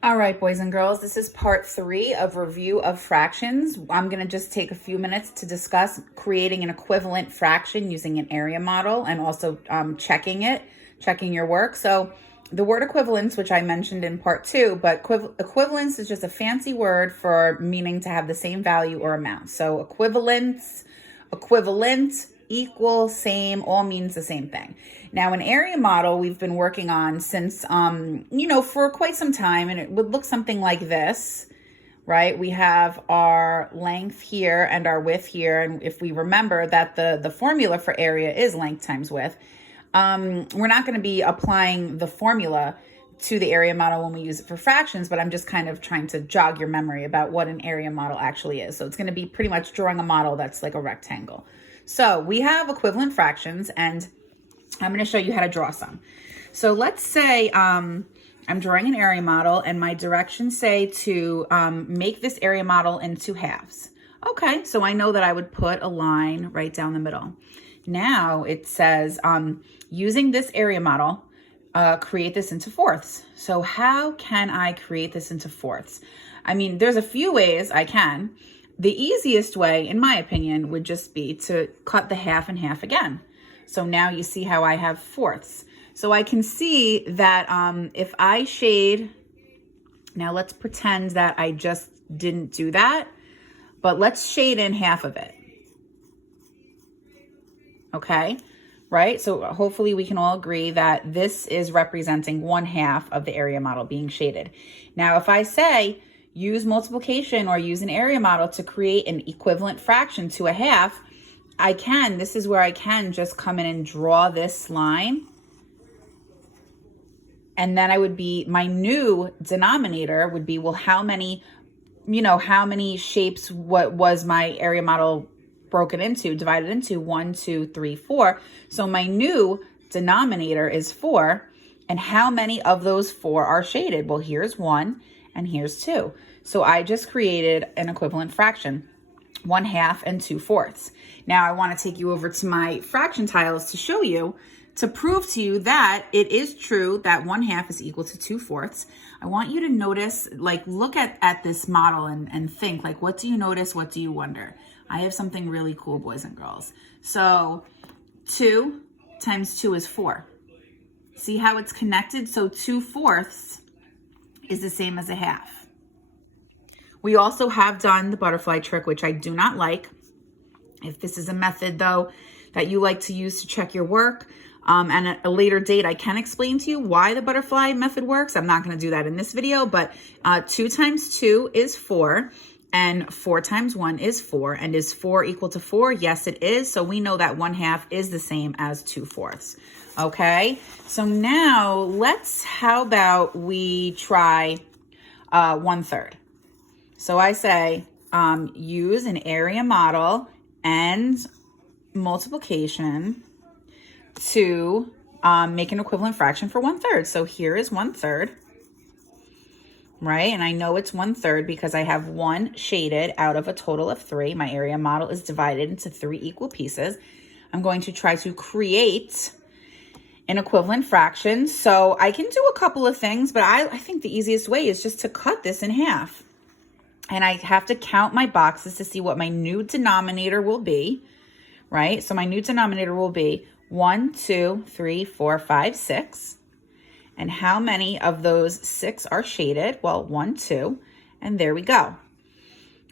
All right, boys and girls, this is part 3 of review of fractions. I'm going to just take a few minutes to discuss creating an equivalent fraction using an area model and also checking your work. So the word equivalence, which I mentioned in part 2, but equivalence is just a fancy word for meaning to have the same value or amount. So equivalence, equivalent, equal, same, all means the same thing. Now, an area model we've been working on since, for quite some time, and it would look something like this, right? We have our length here and our width here. And if we remember that the formula for area is length times width, we're not going to be applying the formula to the area model when we use it for fractions, but I'm just kind of trying to jog your memory about what an area model actually is. So it's going to be pretty much drawing a model that's like a rectangle. So we have equivalent fractions, and I'm going to show you how to draw some. So let's say I'm drawing an area model, and my directions say to make this area model into halves. Okay, so I know that I would put a line right down the middle. Now it says using this area model, create this into fourths. So how can I create this into fourths? I mean, there's a few ways I can. The easiest way, in my opinion, would just be to cut the half in half again. So now you see how I have fourths. So I can see that if I shade, now let's pretend that I just didn't do that, but let's shade in half of it. Okay, right? So hopefully we can all agree that this is representing 1/2 of the area model being shaded. Now, if I say, use multiplication or use an area model to create an equivalent fraction to a half, this is where I can just come in and draw this line. And then my new denominator would be, well, how many shapes, what was my area model divided into? 1, 2, 3, 4. So my new denominator is 4. And how many of those 4 are shaded? Well, here's 1 and here's 2. So I just created an equivalent fraction, 1/2 and 2/4. Now I want to take you over to my fraction tiles to show you, to prove to you that it is true that 1/2 is equal to 2/4. I want you to notice, look at this model and think, what do you notice? What do you wonder? I have something really cool, boys and girls. So 2 times 2 is 4. See how it's connected? So 2/4 is the same as a half. We also have done the butterfly trick, which I do not like. If this is a method, though, that you like to use to check your work, and at a later date, I can explain to you why the butterfly method works. I'm not going to do that in this video, but 2 times 2 is 4, and 4 times 1 is 4. And is 4 equal to 4? Yes, it is. So we know that 1/2 is the same as 2/4. Okay, so now how about we try 1/3? So I say, use an area model and multiplication to make an equivalent fraction for 1/3. So here is 1/3, right? And I know it's 1/3 because I have 1 shaded out of a total of 3. My area model is divided into 3 equal pieces. I'm going to try to create an equivalent fraction. So I can do a couple of things, but I think the easiest way is just to cut this in half. And I have to count my boxes to see what my new denominator will be, right? So my new denominator will be 1, 2, 3, 4, 5, 6. And how many of those 6 are shaded? Well, 1, 2, and there we go.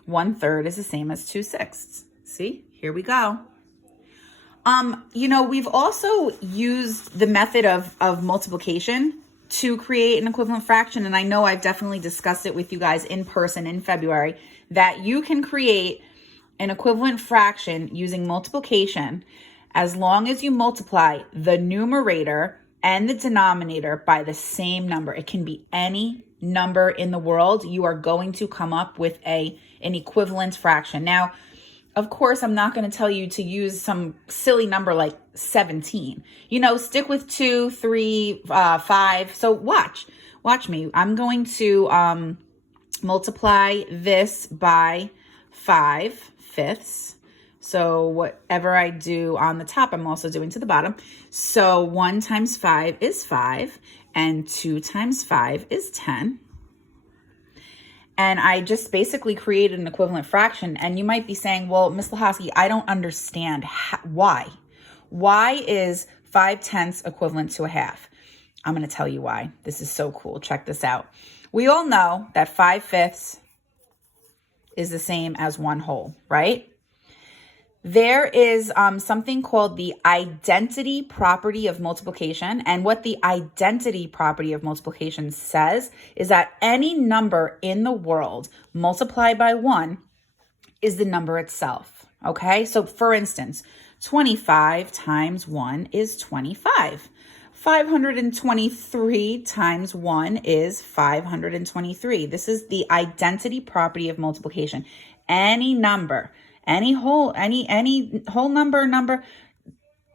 1/3 is the same as 2/6. See, here we go. We've also used the method of multiplication to create an equivalent fraction. And I know I've definitely discussed it with you guys in person in February, that you can create an equivalent fraction using multiplication as long as you multiply the numerator and the denominator by the same number. It can be any number in the world. You are going to come up with an equivalent fraction. Now, of course, I'm not going to tell you to use some silly number like 17. Stick with 2, 3, 5. So watch me. I'm going to multiply this by 5/5. So whatever I do on the top, I'm also doing to the bottom. So 1 times 5 is 5, and 2 times 5 is 10. And I just basically created an equivalent fraction. And you might be saying, well, Ms. Lahosky, I don't understand why. Why is 5/10 equivalent to a half? I'm going to tell you why. This is so cool. Check this out. We all know that 5/5 is the same as 1 whole, right? There is something called the identity property of multiplication. And what the identity property of multiplication says is that any number in the world multiplied by 1 is the number itself. Okay, so for instance, 25 times 1 is 25. 523 times 1 is 523. This is the identity property of multiplication. Any number, any whole number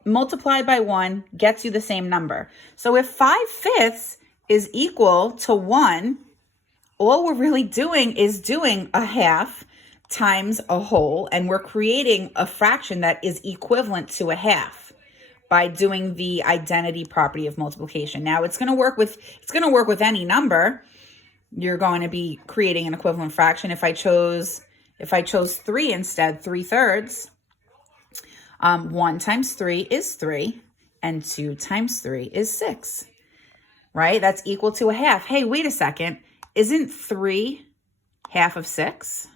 multiplied by 1 gets you the same number. So if 5/5 is equal to 1, all we're really doing is doing a half times a whole, and we're creating a fraction that is equivalent to a half by doing the identity property of multiplication. Now it's going to work with any number. You're going to be creating an equivalent fraction. If I chose 3 instead, 3/3, 1 times 3 is 3, and 2 times 3 is 6, right? That's equal to a half. Hey, wait a second. Isn't 3 half of 6?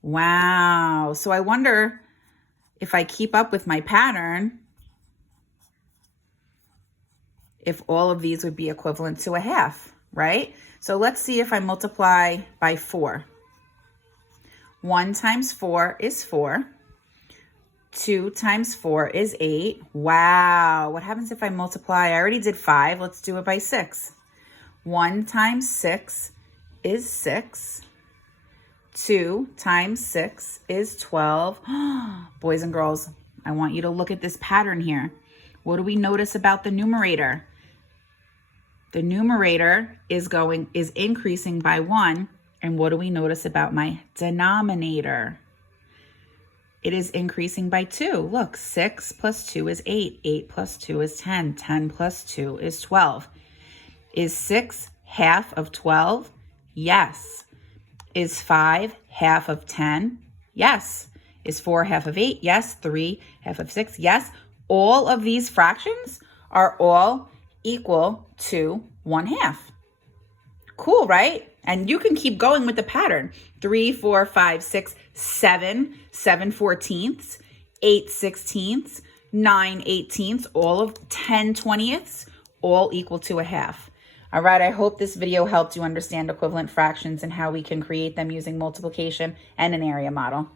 Wow. So I wonder if I keep up with my pattern, if all of these would be equivalent to a half, right? So let's see if I multiply by 4. 1 times 4 is 4. 2 times 4 is 8. Wow. What happens if I multiply? I already did 5. Let's do it by 6. 1 times 6 is 6. 2 times 6 is 12. Boys and girls, I want you to look at this pattern here. What do we notice about the numerator? The numerator is increasing by 1. And what do we notice about my denominator? It is increasing by 2. Look, 6 plus 2 is 8. 8 plus 2 is 10. 10 plus 2 is 12. Is 6 half of 12? Yes. Is 5 half of 10? Yes. Is 4 half of 8? Yes. 3 half of 6? Yes. All of these fractions are all equal to 1/2. Cool, right? And you can keep going with the pattern. 3, 4, 5, 6, 7, 7/14, 8/16, 9/18, all of 10/20, all equal to a half. All right, I hope this video helped you understand equivalent fractions and how we can create them using multiplication and an area model.